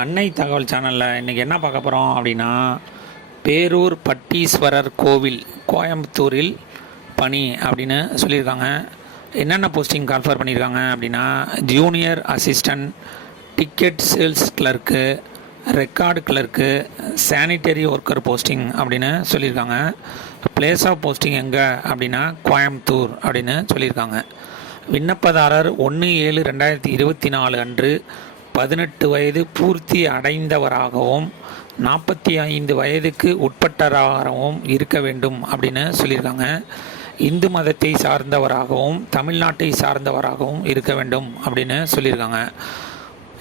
அன்னை தகவல் சேனலில் இன்றைக்கி என்ன பார்க்க போகிறோம் அப்படின்னா, பேரூர் பட்டீஸ்வரர் கோவில் கோயம்புத்தூரில் பணி அப்படின்னு சொல்லியிருக்காங்க. என்னென்ன போஸ்டிங் கால்ஃபர் பண்ணியிருக்காங்க அப்படின்னா, junior assistant, ticket sales clerk, record clerk, sanitary worker posting அப்படின்னு சொல்லியிருக்காங்க. பிளேஸ் ஆஃப் போஸ்டிங் எங்கே அப்படின்னா கோயம்புத்தூர் அப்படின்னு சொல்லியிருக்காங்க. விண்ணப்பதாரர் 1/7/2024 அன்று 18 வயது பூர்த்தி அடைந்தவராகவும் 45 வயதுக்கு உட்பட்டவராகவும் இருக்க வேண்டும் அப்படின்னு சொல்லியிருக்காங்க. இந்து மதத்தை சார்ந்தவராகவும் தமிழ்நாட்டை சார்ந்தவராகவும் இருக்க வேண்டும் அப்படின்னு சொல்லியிருக்காங்க.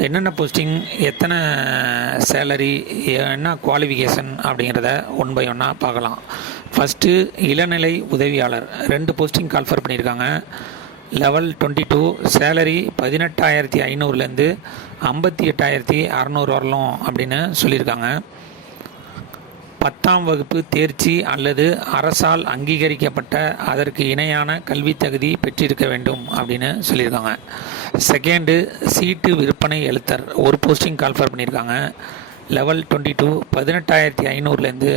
என்னென்ன போஸ்டிங், எத்தனை சேலரி, என்ன குவாலிஃபிகேஷன் அப்படிங்கிறத ஒன் பை ஒன்னாக பார்க்கலாம். ஃபஸ்ட்டு இளநிலை உதவியாளர் 2 போஸ்டிங் கால்ஃபர் பண்ணியிருக்காங்க. லெவல் 22, சேலரி 18,500லேருந்து 58,600 வரலாம் அப்படின்னு சொல்லியிருக்காங்க. 10ஆம் வகுப்பு தேர்ச்சி அல்லது அரசால் அங்கீகரிக்கப்பட்ட அதற்கு இணையான கல்வி தகுதி பெற்றிருக்க வேண்டும் அப்படின்னு சொல்லியிருக்காங்க. செகண்டு சீட்டு விற்பனை எழுத்தர் 1 போஸ்டிங் கால்ஃபர் பண்ணியிருக்காங்க. லெவல் 22, 18,500லேருந்து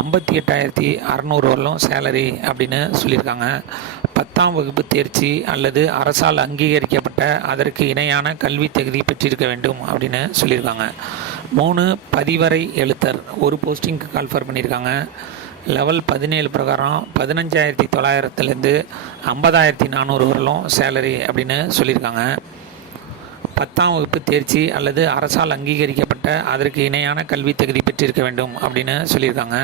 58,600 வரலும் சேலரி அப்படின்னு சொல்லியிருக்காங்க. 10ஆம் வகுப்பு தேர்ச்சி அல்லது அரசால் அங்கீகரிக்கப்பட்ட அதற்கு இணையான கல்வி தகுதி பெற்றிருக்க வேண்டும் அப்படின்னு சொல்லியிருக்காங்க. 3 பதிவரை எழுத்தர் 1 போஸ்டிங்க்கு கால்ஃபர் பண்ணியிருக்காங்க. லெவல் 17 பிரகாரம் 15,900லேருந்து 50,400 வரலும் சேலரி அப்படின்னு சொல்லியிருக்காங்க. 10ஆம் வகுப்பு தேர்ச்சி அல்லது அரசால் அங்கீகரிக்கப்பட்ட அதற்கு இணையான கல்வி தகுதி பெற்றிருக்க வேண்டும் அப்படின்னு சொல்லியிருக்காங்க.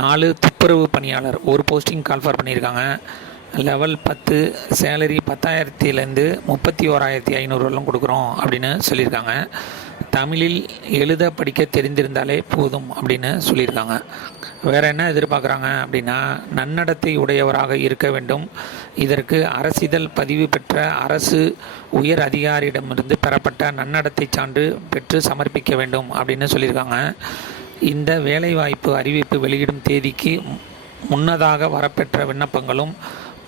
4 துப்புரவு பணியாளர் 1 போஸ்டிங் கால்ஃபர் பண்ணியிருக்காங்க. லெவல் 10, சேலரி 10,000லேருந்து 31,500 வரலும் கொடுக்குறோம் அப்படின்னு சொல்லியிருக்காங்க. தமிழில் எழுத படிக்க தெரிந்திருந்தாலே போதும் அப்படின்னு சொல்லியிருக்காங்க. வேறு என்ன எதிர்பார்க்குறாங்க அப்படின்னா, நன்னடத்தை உடையவராக இருக்க வேண்டும். இதற்கு அரசிதழ் பதிவு பெற்ற அரசு உயர் அதிகாரியிடமிருந்து பெறப்பட்ட நன்னடத்தை சான்று பெற்று சமர்ப்பிக்க வேண்டும் அப்படின்னு சொல்லியிருக்காங்க. இந்த வேலைவாய்ப்பு அறிவிப்பு வெளியிடும் தேதிக்கு முன்னதாக வரப்பெற்ற விண்ணப்பங்களும்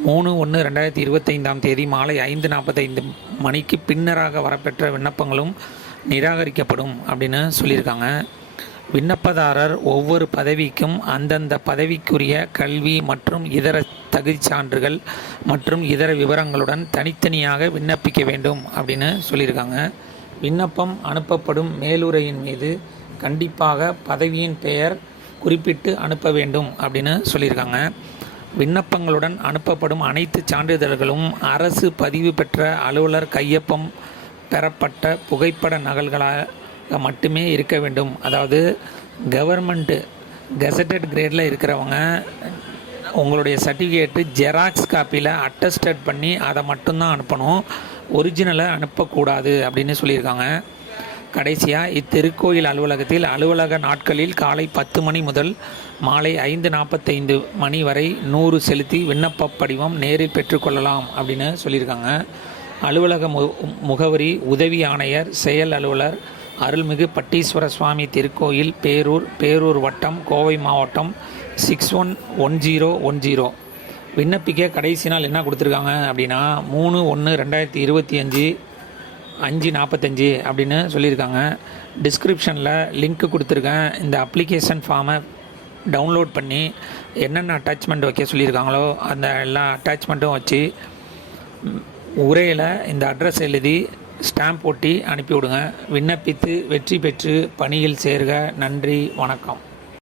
3/1/2025 மாலை 5:45 மணிக்கு பின்னராக வரப்பெற்ற விண்ணப்பங்களும் நிராகரிக்கப்படும் அப்படின்னு சொல்லியிருக்காங்க. விண்ணப்பதாரர் ஒவ்வொரு பதவிக்கும் அந்தந்த பதவிக்குரிய கல்வி மற்றும் இதர தகுதி சான்றுகள் மற்றும் இதர விவரங்களுடன் தனித்தனியாக விண்ணப்பிக்க வேண்டும் அப்படின்னு சொல்லியிருக்காங்க. விண்ணப்பம் அனுப்பப்படும் மேலுரையின் மீது கண்டிப்பாக பதவியின் பெயர் குறிப்பிட்டு அனுப்ப வேண்டும் அப்படின்னு சொல்லியிருக்காங்க. விண்ணப்பங்களுடன் அனுப்பப்படும் அனைத்து சான்றிதழ்களும் அரசு பதிவு பெற்ற அலுவலர் கையொப்பம் பெறப்பட்ட புகைப்பட நகல்களாக மட்டுமே இருக்க வேண்டும். அதாவது கவர்மெண்ட்டு கெசட்டட் கிரேடில் இருக்கிறவங்க உங்களுடைய சர்டிஃபிகேட்டு ஜெராக்ஸ் காப்பியில் அட்டஸ்டட் பண்ணி அதை மட்டும்தான் அனுப்பணும், ஒரிஜினலை அனுப்பக்கூடாது அப்படின்னு சொல்லியிருக்காங்க. கடைசியாக இத்திருக்கோயில் அலுவலகத்தில் அலுவலக நாட்களில் காலை 10 மணி முதல் மாலை 5:45 மணி வரை 100 செலுத்தி விண்ணப்ப படிவம் நேரில் பெற்றுக்கொள்ளலாம் அப்படின்னு சொல்லியிருக்காங்க. அலுவலக முகவரி உதவி ஆணையர் செயல் அலுவலர் அருள்மிகு பட்டீஸ்வர சுவாமி திருக்கோயில், பேரூர் வட்டம், கோவை மாவட்டம் 611010. விண்ணப்பிக்க கடைசி நாள் என்ன கொடுத்துருக்காங்க அப்படின்னா 3/1/2025 5:45 அப்படின்னு சொல்லியிருக்காங்க. டிஸ்கிரிப்ஷனில் லிங்க்கு கொடுத்துருக்கேன். இந்த அப்ளிகேஷன் ஃபார்மை டவுன்லோட் பண்ணி என்னென்ன அட்டாச்மெண்ட் வைக்க சொல்லியிருக்காங்களோ அந்த எல்லா அட்டாச்மெண்ட்டும் வச்சு உரையில் இந்த அட்ரஸ் எழுதி ஸ்டாம்ப் ஒட்டி அனுப்பிவிடுங்க. விண்ணப்பித்து வெற்றி பெற்று பணியில் சேர்க. நன்றி, வணக்கம்.